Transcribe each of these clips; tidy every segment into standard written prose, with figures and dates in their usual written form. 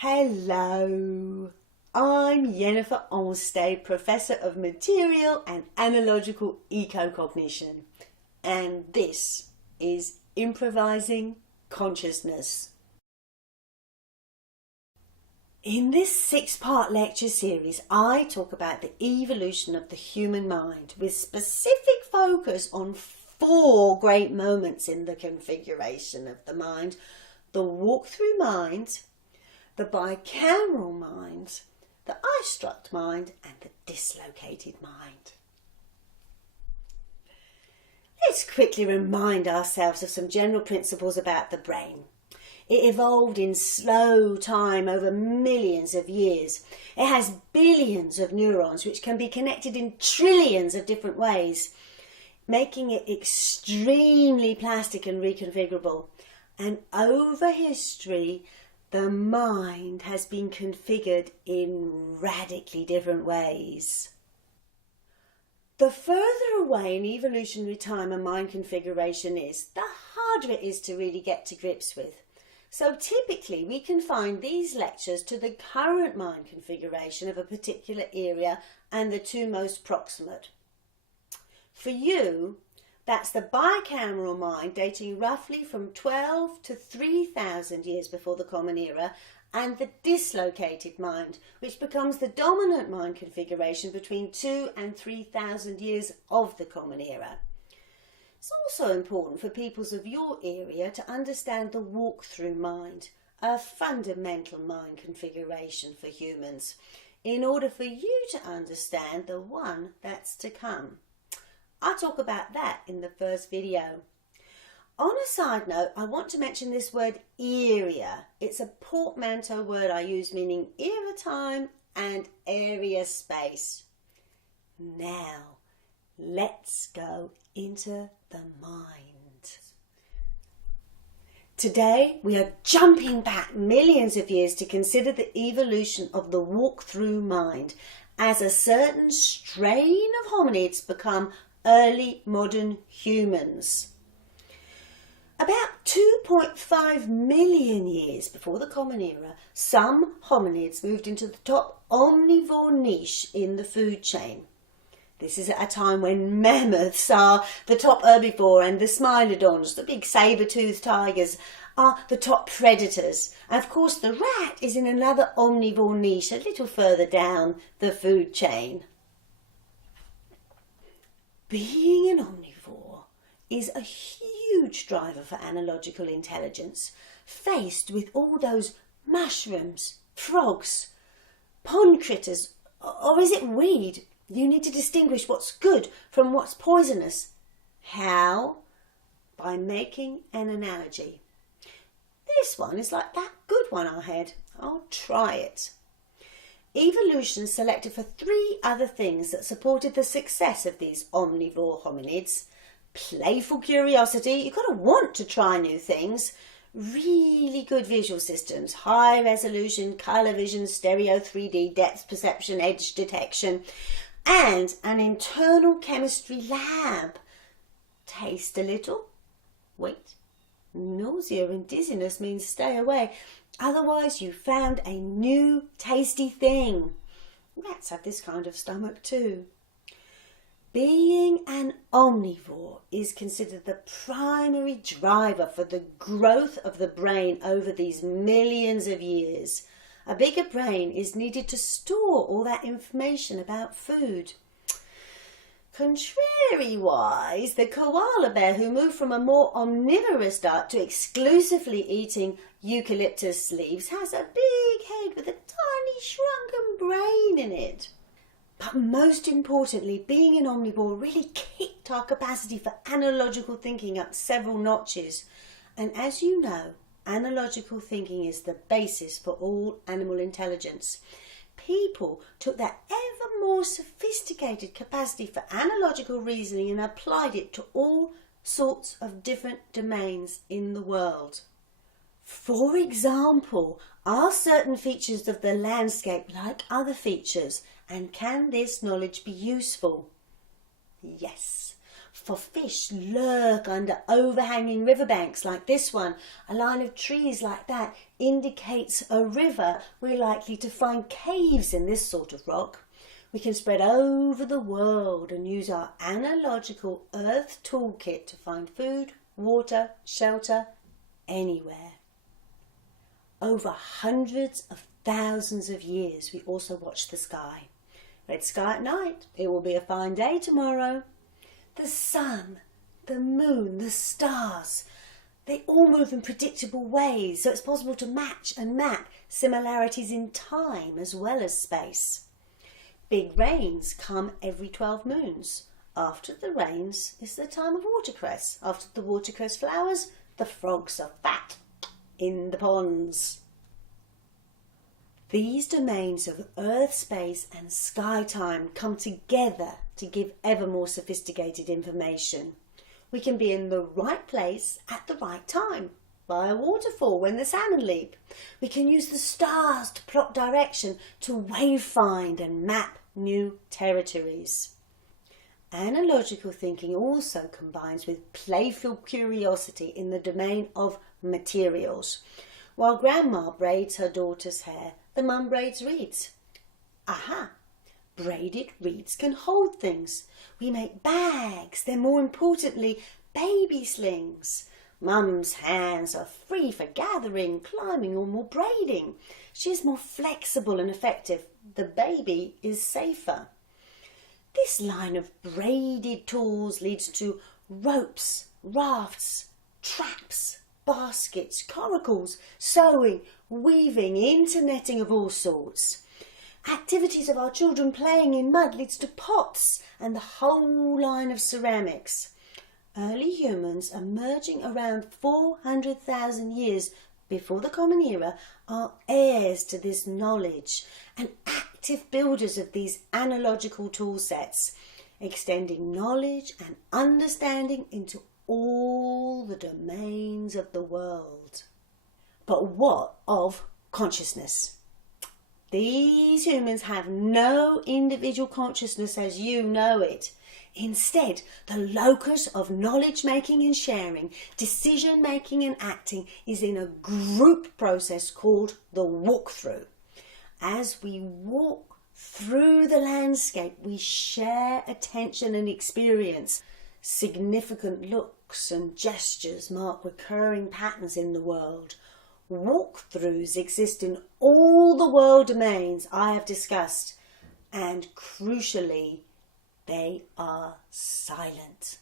Hello, I'm Jennifer Årnstay, Professor of Material and Analogical Eco-Cognition, and this is Improvising Consciousness. In this 6-part lecture series, I talk about the evolution of the human mind with specific focus on 4 great moments in the configuration of the mind: the walk-through mind, the bicameral mind, the eye-struck mind, and the dislocated mind. Let's quickly remind ourselves of some general principles about the brain. It evolved in slow time over millions of years. It has billions of neurons which can be connected in trillions of different ways, making it extremely plastic and reconfigurable. And over history, the mind has been configured in radically different ways. The further away in evolutionary time a mind configuration is, the harder it is to really get to grips with. So typically we confine these lectures to the current mind configuration of a particular area and the 2 most proximate. For you, that's the bicameral mind, dating roughly from 12 to 3,000 years before the Common Era, and the dislocated mind, which becomes the dominant mind configuration between 2 and 3,000 years of the Common Era. It's also important for peoples of your area to understand the walk-through mind, a fundamental mind configuration for humans, in order for you to understand the one that's to come. I'll talk about that in the first video. On a side note, I want to mention this word area. It's a portmanteau word I use meaning era time and area space. Now, let's go into the mind. Today, we are jumping back millions of years to consider the evolution of the walk-through mind as a certain strain of hominids become early modern humans. About 2.5 million years before the Common Era, some hominids moved into the top omnivore niche in the food chain. This is at a time when mammoths are the top herbivore and the smilodons, the big saber-toothed tigers, are the top predators. And of course the rat is in another omnivore niche a little further down the food chain. Being an omnivore is a huge driver for analogical intelligence, faced with all those mushrooms, frogs, pond critters, or is it weed? You need to distinguish what's good from what's poisonous. How? By making an analogy. This one is like that good one I had. I'll try it. Evolution selected for 3 other things that supported the success of these omnivore hominids. Playful curiosity, you've got to want to try new things. Really good visual systems, high resolution, colour vision, stereo 3D, depth perception, edge detection, and an internal chemistry lab. Taste a little. Wait. Nausea and dizziness means stay away. Otherwise, you found a new tasty thing. Rats have this kind of stomach too. Being an omnivore is considered the primary driver for the growth of the brain over these millions of years. A bigger brain is needed to store all that information about food. Contrary-wise, the koala bear, who moved from a more omnivorous diet to exclusively eating eucalyptus leaves, has a big head with a tiny shrunken brain in it. But most importantly, being an omnivore really kicked our capacity for analogical thinking up several notches. And as you know, analogical thinking is the basis for all animal intelligence. People took that ever more sophisticated capacity for analogical reasoning and applied it to all sorts of different domains in the world. For example, are certain features of the landscape like other features, and can this knowledge be useful? Yes. For fish lurk under overhanging riverbanks like this one. A line of trees like that indicates a river. We're likely to find caves in this sort of rock. We can spread over the world and use our analogical Earth toolkit to find food, water, shelter, anywhere. Over hundreds of thousands of years, we also watch the sky. Red sky at night, it will be a fine day tomorrow. The sun, the moon, the stars, they all move in predictable ways, so it's possible to match and map similarities in time as well as space. Big rains come every 12 moons. After the rains is the time of watercress. After the watercress flowers, the frogs are fat in the ponds. These domains of earth space and sky time come together to give ever more sophisticated information. We can be in the right place at the right time, by a waterfall when the salmon leap. We can use the stars to plot direction, to wayfind and map new territories. Analogical thinking also combines with playful curiosity in the domain of materials. While grandma braids her daughter's hair, the mum braids reeds. Aha! Braided reeds can hold things. We make bags, then more importantly, baby slings. Mum's hands are free for gathering, climbing or more braiding. She is more flexible and effective. The baby is safer. This line of braided tools leads to ropes, rafts, traps, baskets, coracles, sewing, weaving, internetting of all sorts. Activities of our children playing in mud leads to pots and the whole line of ceramics. Early humans, emerging around 400,000 years before the Common Era, are heirs to this knowledge and active builders of these analogical tool sets, extending knowledge and understanding into all the domains of the world. But what of consciousness? These humans have no individual consciousness as you know it. Instead, the locus of knowledge making and sharing, decision making and acting is in a group process called the walkthrough. As we walk through the landscape, we share attention and experience. Significant looks and gestures mark recurring patterns in the world. Walkthroughs exist in all the world domains I have discussed, and crucially, they are silent.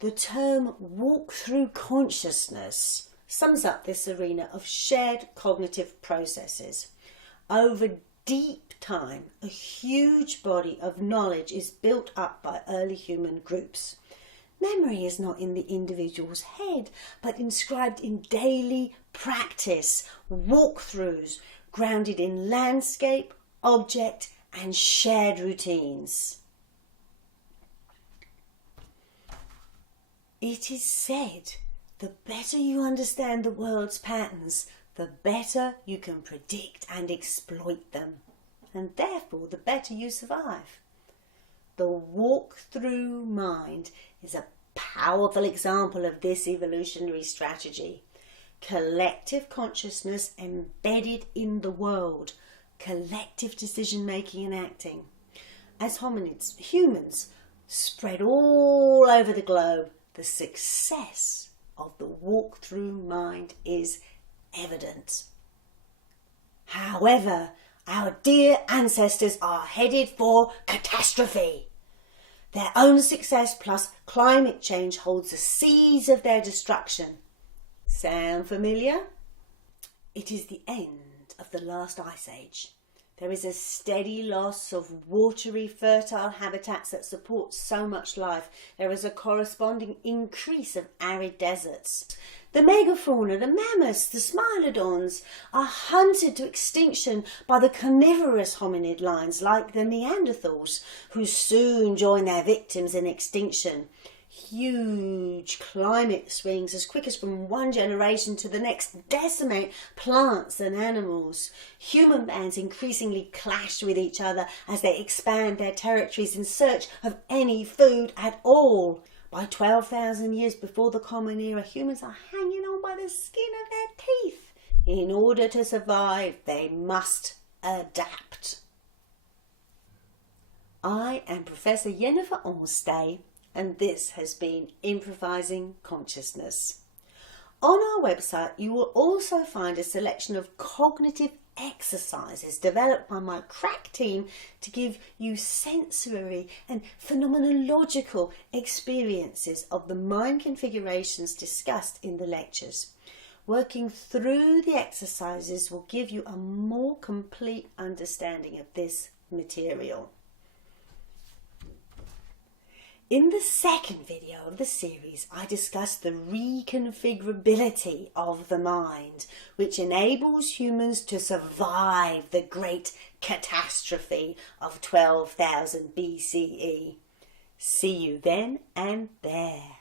The term walk through consciousness sums up this arena of shared cognitive processes. Over deep time, a huge body of knowledge is built up by early human groups. Memory is not in the individual's head, but inscribed in daily practice, walkthroughs, grounded in landscape, object, and shared routines. It is said, the better you understand the world's patterns, the better you can predict and exploit them, and therefore the better you survive. The walk-through mind is a powerful example of this evolutionary strategy. Collective consciousness embedded in the world, collective decision-making and acting. As hominids, humans, spread all over the globe, the success of the walk-through mind is evident. However, our dear ancestors are headed for catastrophe. Their own success plus climate change holds the seeds of their destruction. Sound familiar? It is the end of the last ice age. There is a steady loss of watery, fertile habitats that support so much life. There is a corresponding increase of arid deserts. The megafauna, the mammoths, the smilodons are hunted to extinction by the carnivorous hominid lines like the Neanderthals, who soon join their victims in extinction. Huge climate swings as quick as from one generation to the next decimate plants and animals. Human bands increasingly clash with each other as they expand their territories in search of any food at all. By 12,000 years before the Common Era, humans are hanging on by the skin of their teeth. In order to survive, they must adapt. I am Professor Jennifer Årnstay, and this has been Improvising Consciousness. On our website, you will also find a selection of cognitive exercises developed by my crack team to give you sensory and phenomenological experiences of the mind configurations discussed in the lectures. Working through the exercises will give you a more complete understanding of this material. In the second video of the series, I discussed the reconfigurability of the mind, which enables humans to survive the great catastrophe of 12,000 BCE. See you then and there.